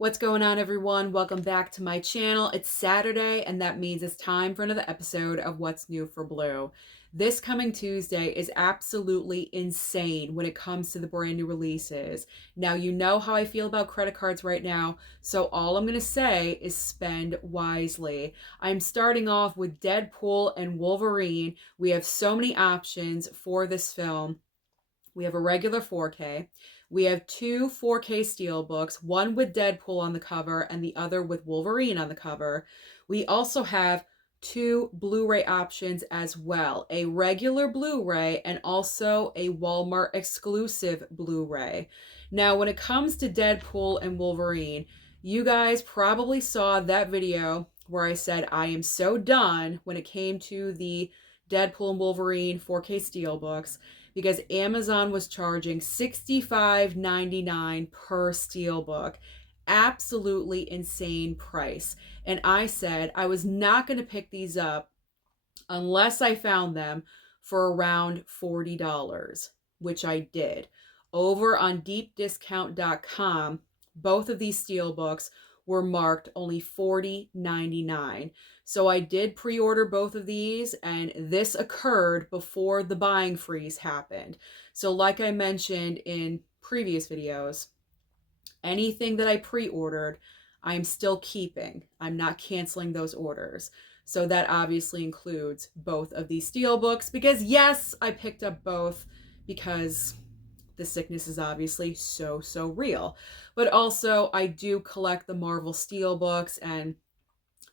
What's going on, everyone? Welcome back to my channel. It's Saturday, and that means it's time for another episode of What's New for Blue. This coming Tuesday is absolutely insane when it comes to the brand new releases. Now, you know how I feel about credit cards right now, so all I'm going to say is spend wisely. I'm starting off with Deadpool and Wolverine. We have so many options for this film. We have a regular 4K. We have two 4K steelbooks, one with Deadpool on the cover and the other with Wolverine on the cover. We also have two Blu-ray options as well, a regular Blu-ray and also a Walmart exclusive Blu-ray. Now, when it comes to Deadpool and Wolverine, you guys probably saw that video where I said I am so done when it came to the Deadpool and Wolverine 4K steelbooks, because Amazon was charging $65.99 per steelbook. Absolutely insane price. And I said I was not going to pick these up unless I found them for around $40, which I did. Over on deepdiscount.com, both of these steelbooks were marked only $40.99. So I did pre-order both of these, and this occurred before the buying freeze happened. So like I mentioned in previous videos, anything that I pre-ordered, I'm still keeping. I'm not canceling those orders. So that obviously includes both of these steelbooks, because yes, I picked up both because the sickness is obviously so real. But also, I do collect the Marvel steelbooks, and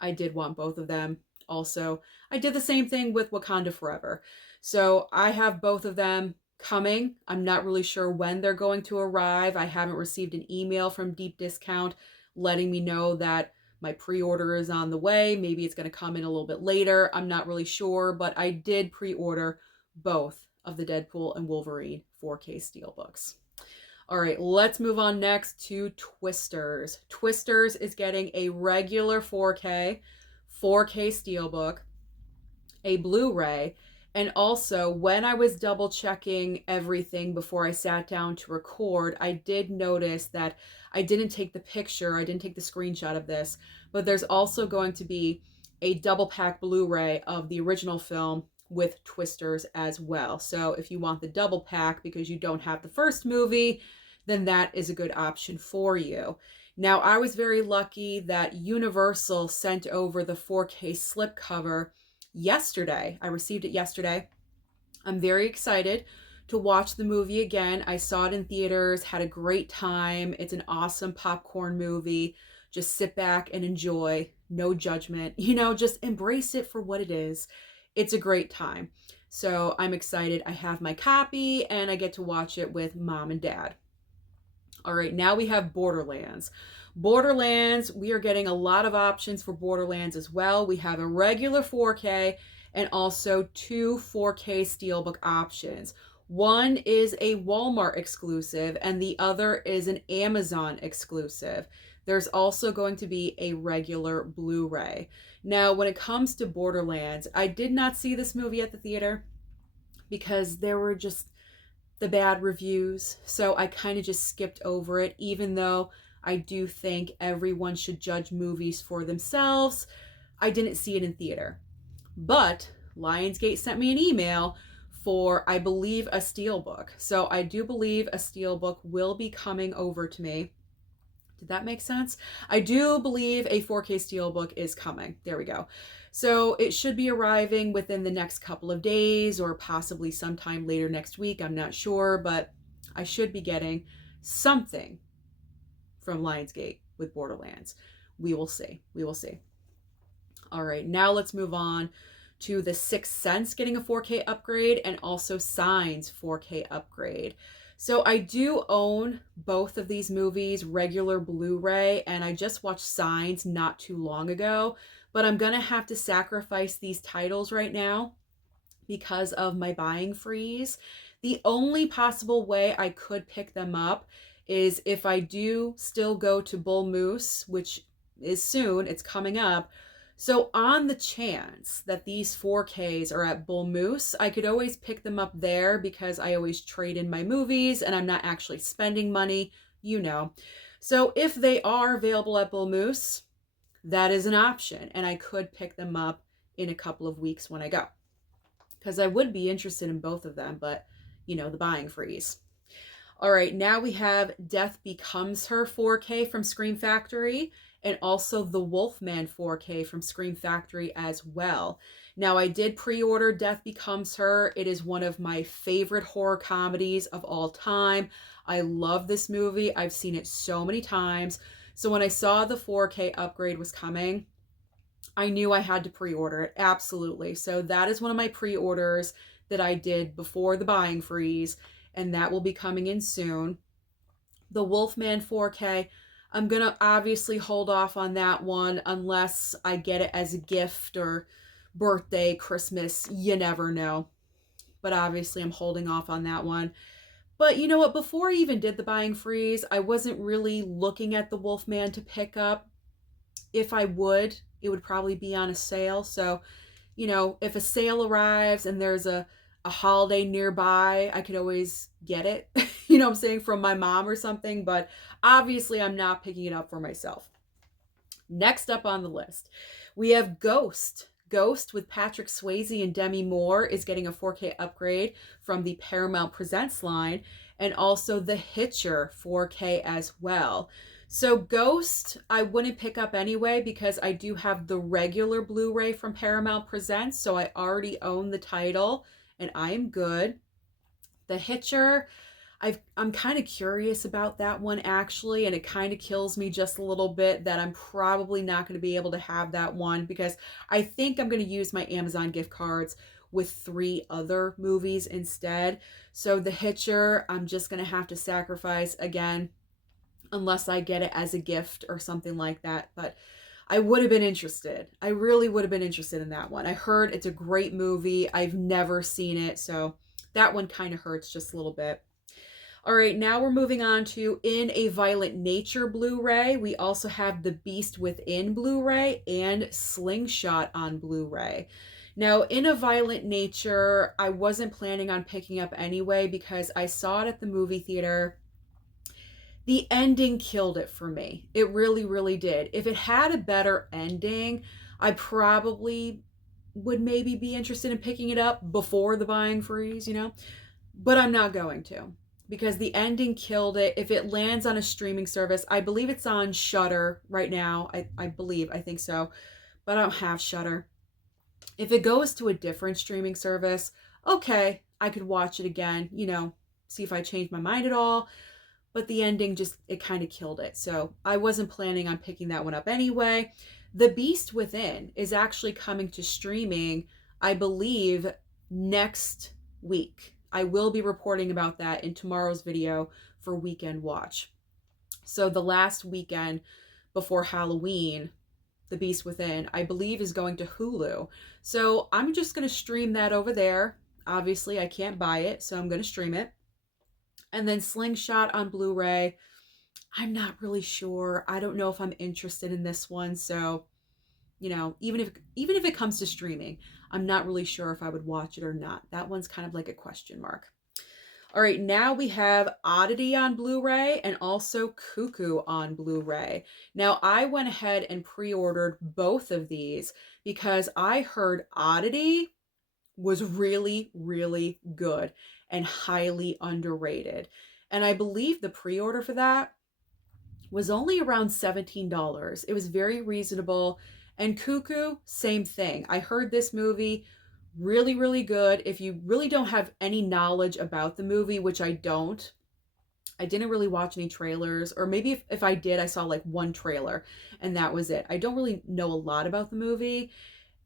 I did want both of them. Also, I did the same thing with Wakanda Forever. So I have both of them coming. I'm not really sure when they're going to arrive. I haven't received an email from Deep Discount letting me know that my pre-order is on the way. Maybe it's going to come in a little bit later. I'm not really sure, but I did pre-order both of the Deadpool and Wolverine 4K steelbooks. All right, let's move on next to Twisters. Twisters is getting a regular 4K steelbook, a Blu-ray, and also when I was double checking everything before I sat down to record, I did notice that I didn't take the picture, I didn't take the screenshot of this, but there's also going to be a double pack Blu-ray of the original film with Twisters as well. So if you want the double pack because you don't have the first movie, then that is a good option for you. Now, I was very lucky that Universal sent over the 4K slipcover yesterday. I received it yesterday. I'm very excited to watch the movie again. I saw it in theaters, had a great time. It's an awesome popcorn movie. Just sit back and enjoy. No judgment. Just embrace it for what it is. It's a great time. So I'm excited. I have my copy and I get to watch it with mom and dad. All right, now we have Borderlands. Borderlands, we are getting a lot of options for Borderlands as well. We have a regular 4K and also two 4K steelbook options. One is a Walmart exclusive and the other is an Amazon exclusive. There's also going to be a regular Blu-ray. Now, when it comes to Borderlands, I did not see this movie at the theater because there were just the bad reviews. So I kind of just skipped over it, even though I do think everyone should judge movies for themselves. I didn't see it in theater. But Lionsgate sent me an email for, I believe, a steelbook. So I do believe a steelbook will be coming over to me. Did that make sense? I do believe a 4K steelbook is coming. There we go. So it should be arriving within the next couple of days or possibly sometime later next week. I'm not sure, but I should be getting something from Lionsgate with Borderlands. We will see. We will see. All right, now let's move on to The Sixth Sense getting a 4K upgrade and also Signs 4K upgrade. So I do own both of these movies, regular Blu-ray, and I just watched Signs not too long ago, but I'm gonna have to sacrifice these titles right now because of my buying freeze. The only possible way I could pick them up is if I do still go to Bull Moose, which is soon, it's coming up. So on the chance that these 4Ks are at Bull Moose, I could always pick them up there because I always trade in my movies and I'm not actually spending money, So if they are available at Bull Moose, that is an option. And I could pick them up in a couple of weeks when I go. Because I would be interested in both of them, but, the buying freeze. All right, now we have Death Becomes Her 4K from Scream Factory, and also the Wolfman 4K from Scream Factory as well. Now, I did pre-order Death Becomes Her. It is one of my favorite horror comedies of all time. I love this movie. I've seen it so many times. So when I saw the 4K upgrade was coming, I knew I had to pre-order it. Absolutely. So that is one of my pre-orders that I did before the buying freeze, and that will be coming in soon. The Wolfman 4K, I'm going to obviously hold off on that one unless I get it as a gift or birthday, Christmas, you never know. But obviously I'm holding off on that one. But you know what? Before I even did the buying freeze, I wasn't really looking at the Wolfman to pick up. If I would, it would probably be on a sale. So, if a sale arrives and there's a holiday nearby, I could always get it, what I'm saying, from my mom or something. But obviously, I'm not picking it up for myself. Next up on the list, we have Ghost. Ghost with Patrick Swayze and Demi Moore is getting a 4K upgrade from the Paramount Presents line, and also the Hitcher 4K as well. So Ghost, I wouldn't pick up anyway because I do have the regular Blu-ray from Paramount Presents, so I already own the title and I am good. The Hitcher, I'm kind of curious about that one actually, and it kind of kills me just a little bit that I'm probably not going to be able to have that one because I think I'm going to use my Amazon gift cards with 3 other movies instead. So the Hitcher, I'm just going to have to sacrifice again unless I get it as a gift or something like that. But I would have been interested. I really would have been interested in that one. I heard it's a great movie. I've never seen it, so that one kind of hurts just a little bit. All right, now we're moving on to In a Violent Nature Blu-ray. We also have The Beast Within Blu-ray and Slingshot on Blu-ray. Now, In a Violent Nature, I wasn't planning on picking up anyway because I saw it at the movie theater. The ending killed it for me. It really, really did. If it had a better ending, I probably would maybe be interested in picking it up before the buying freeze, but I'm not going to because the ending killed it. If it lands on a streaming service, I believe it's on Shudder right now. I think so, but I don't have Shudder. If it goes to a different streaming service, okay, I could watch it again, see if I change my mind at all. But the ending it kind of killed it. So I wasn't planning on picking that one up anyway. The Beast Within is actually coming to streaming, I believe, next week. I will be reporting about that in tomorrow's video for Weekend Watch. So the last weekend before Halloween, The Beast Within, I believe, is going to Hulu. So I'm just going to stream that over there. Obviously, I can't buy it, so I'm going to stream it. And then Slingshot on Blu-ray, I'm not really sure. I don't know if I'm interested in this one. So, even if it comes to streaming, I'm not really sure if I would watch it or not. That one's kind of like a question mark. All right, now we have Oddity on Blu-ray and also Cuckoo on Blu-ray. Now, I went ahead and pre-ordered both of these because I heard Oddity was really, really good and highly underrated. And I believe the pre-order for that was only around $17. It was very reasonable. And Cuckoo, same thing. I heard this movie, really, really good. If you really don't have any knowledge about the movie, which I don't, I didn't really watch any trailers, or maybe if I did, I saw like one trailer and that was it. I don't really know a lot about the movie.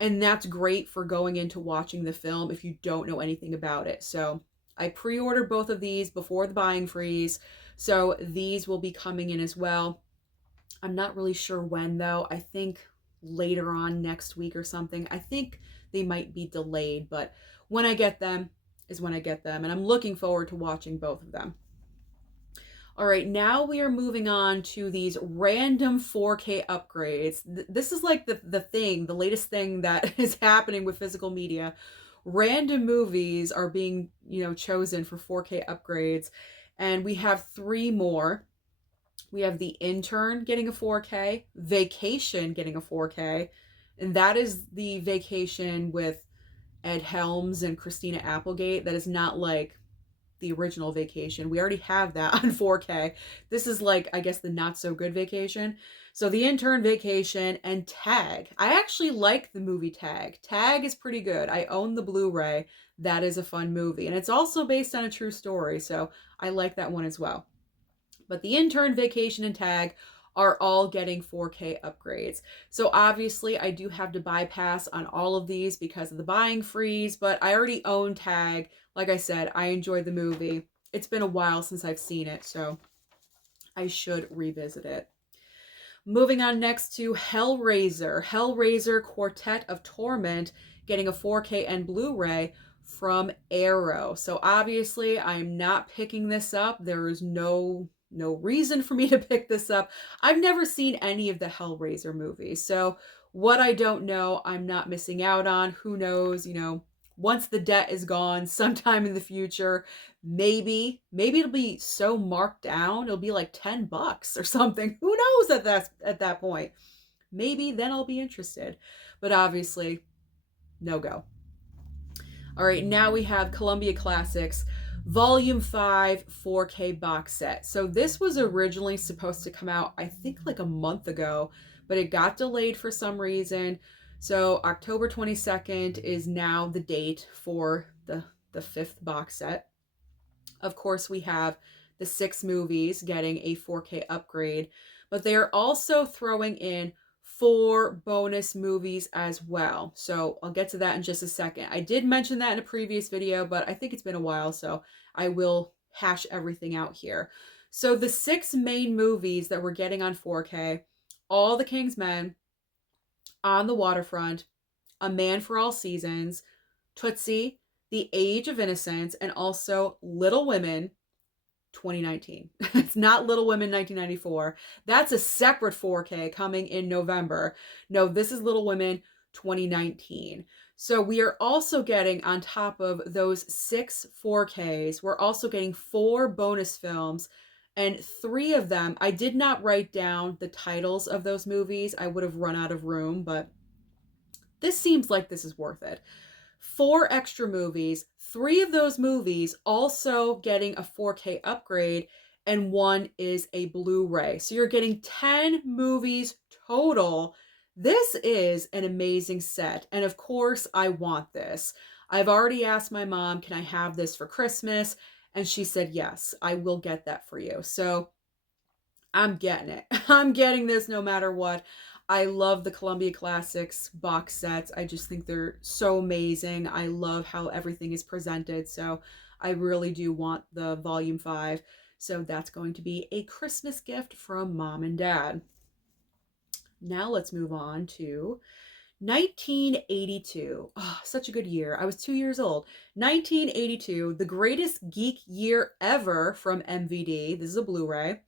And that's great for going into watching the film if you don't know anything about it. So I pre-ordered both of these before the buying freeze. So these will be coming in as well. I'm not really sure when though. I think later on next week or something. I think they might be delayed, but when I get them is when I get them. And I'm looking forward to watching both of them. All right, now we are moving on to these random 4K upgrades. This is like the latest thing that is happening with physical media. Random movies are being, chosen for 4K upgrades. And we have 3 more. We have The Intern getting a 4K, Vacation getting a 4K, and that is the Vacation with Ed Helms and Christina Applegate. That is not like the original Vacation. We already have that on 4K. This is like, I guess, the not so good Vacation. So The Intern, Vacation, and Tag. I actually like the movie Tag. Tag is pretty good. I own the Blu-ray. That is a fun movie. And it's also based on a true story, so I like that one as well. But The Intern, Vacation, and Tag are all getting 4K upgrades. So obviously I do have to bypass on all of these because of the buying freeze, but I already own Tag. Like I said, I enjoyed the movie. It's been a while since I've seen it, so I should revisit it. Moving on next to Hellraiser. Hellraiser Quartet of Torment getting a 4K and Blu-ray from Arrow. So obviously I'm not picking this up. There is no reason for me to pick this up. I've never seen any of the Hellraiser movies. So what I don't know, I'm not missing out on. Who knows, once the debt is gone sometime in the future, maybe it'll be so marked down, it'll be like $10 or something. Who knows at that point? Maybe then I'll be interested. But obviously, no go. All right, now we have Columbia Classics Volume 5 4K box set. So this was originally supposed to come out, I think, like a month ago, but it got delayed for some reason. So October 22nd is now the date for the 5th box set. Of course, we have the 6 movies getting a 4K upgrade, but they are also throwing in 4 bonus movies as well. So I'll get to that in just a second. I did mention that in a previous video, but I think it's been a while, so I will hash everything out here. So the 6 main movies that we're getting on 4K, All the King's Men, On the Waterfront, A Man for All Seasons, Tootsie, The Age of Innocence, and also Little Women 2019. It's not Little Women 1994. That's a separate 4K coming in November. No, this is Little Women 2019. So we are also getting, on top of those 6 4Ks, we're also getting 4 bonus films, and 3 of them, I did not write down the titles of those movies. I would have run out of room, but this seems like this is worth it. 4 extra movies, 3 of those movies also getting a 4K upgrade, and 1 is a Blu-ray. So you're getting 10 movies total. This is an amazing set, and of course I want this. I've already asked my mom, can I have this for Christmas? And she said, yes, I will get that for you. So I'm getting it. I'm getting this no matter what. I love the Columbia Classics box sets. I just think they're so amazing. I love how everything is presented. So I really do want the Volume 5. So that's going to be a Christmas gift from Mom and Dad. Now let's move on to 1982. Oh, such a good year. I was 2 years old. 1982, the greatest geek year ever from MVD. This is a Blu-ray.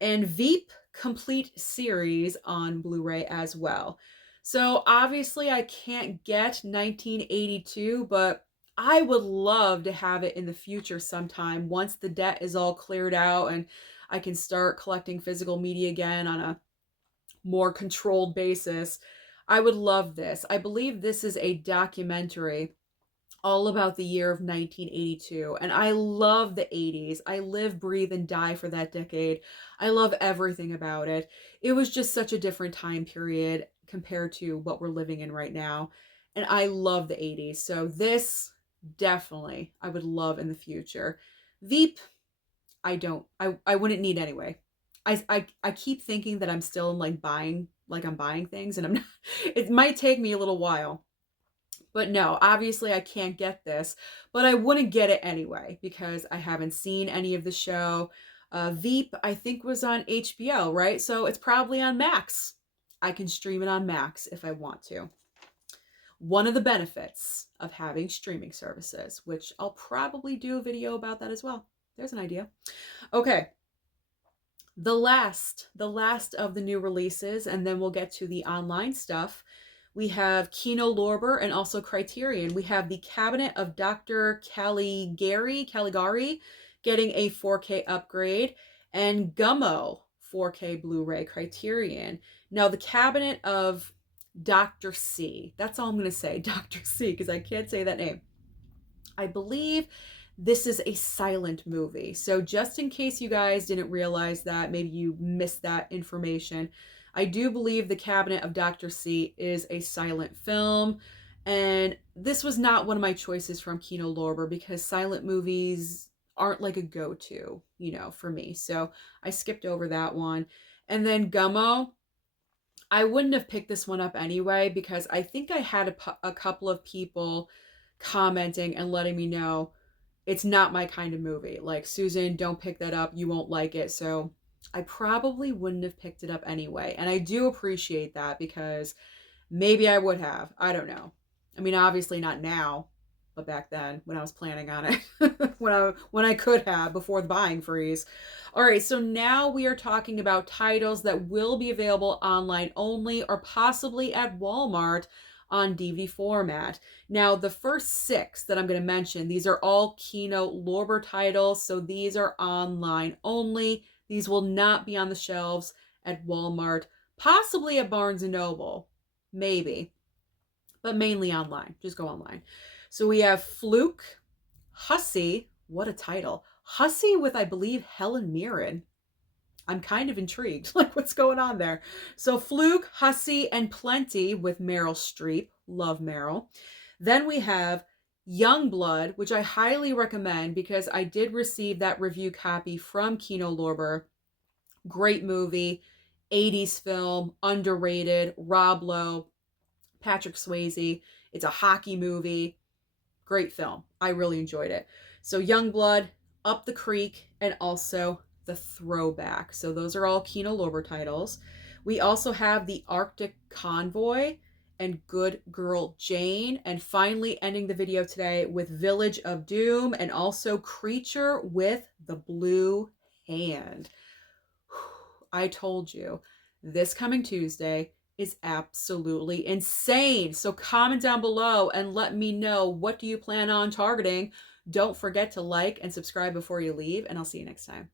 And Veep complete series on Blu-ray as well. So obviously I can't get 1982, but I would love to have it in the future sometime once the debt is all cleared out and I can start collecting physical media again on a more controlled basis. I would love this. I believe this is a documentary all about the year of 1982. And I love the 80s. I live, breathe, and die for that decade. I love everything about it. It was just such a different time period compared to what we're living in right now. And I love the 80s. So this definitely I would love in the future. Veep, I wouldn't need anyway. I keep thinking that I'm still like buying things, and I'm not. It might take me a little while. But no, obviously I can't get this, but I wouldn't get it anyway because I haven't seen any of the show. Veep, I think, was on HBO, right? So it's probably on Max. I can stream it on Max if I want to. One of the benefits of having streaming services, which I'll probably do a video about that as well. There's an idea. Okay. The last of the new releases, and then we'll get to the online stuff. We have Kino, Lorber, and also Criterion. We have The Cabinet of Dr. Caligari getting a 4K upgrade, and Gummo 4K Blu-ray Criterion. Now, the Cabinet of Dr. C. That's all I'm going to say, Dr. C, because I can't say that name. I believe this is a silent movie. So just in case you guys didn't realize that, maybe you missed that information, I do believe The Cabinet of Dr. C is a silent film. And this was not one of my choices from Kino Lorber because silent movies aren't like a go-to, for me. So I skipped over that one. And then Gummo, I wouldn't have picked this one up anyway because I think I had a couple of people commenting and letting me know it's not my kind of movie. Like, Susan, don't pick that up. You won't like it. So I probably wouldn't have picked it up anyway. And I do appreciate that because maybe I would have. I don't know. I mean, obviously not now, but back then when I was planning on it, when I could have before the buying freeze. All right, so now we are talking about titles that will be available online only or possibly at Walmart on DVD format. Now, the first 6 that I'm going to mention, these are all Kino Lorber titles, so these are online only. These will not be on the shelves at Walmart, possibly at Barnes & Noble, maybe, but mainly online. Just go online. So we have Fluke, Hussy, what a title. Hussy with, I believe, Helen Mirren. I'm kind of intrigued, like what's going on there. So Fluke, Hussy, and Plenty with Meryl Streep. Love Meryl. Then we have Youngblood, which I highly recommend because I did receive that review copy from Kino Lorber. Great movie, 80s film, underrated, Rob Lowe, Patrick Swayze. It's a hockey movie. Great film. I really enjoyed it. So Youngblood, Up the Creek, and also the Throwback. So those are all Kino Lorber titles. We also have the Arctic Convoy and Good Girl Jane. And finally ending the video today with Village of Doom and also Creature with the Blue Hand. I told you, this coming Tuesday is absolutely insane. So comment down below and let me know, what do you plan on targeting? Don't forget to like and subscribe before you leave, and I'll see you next time.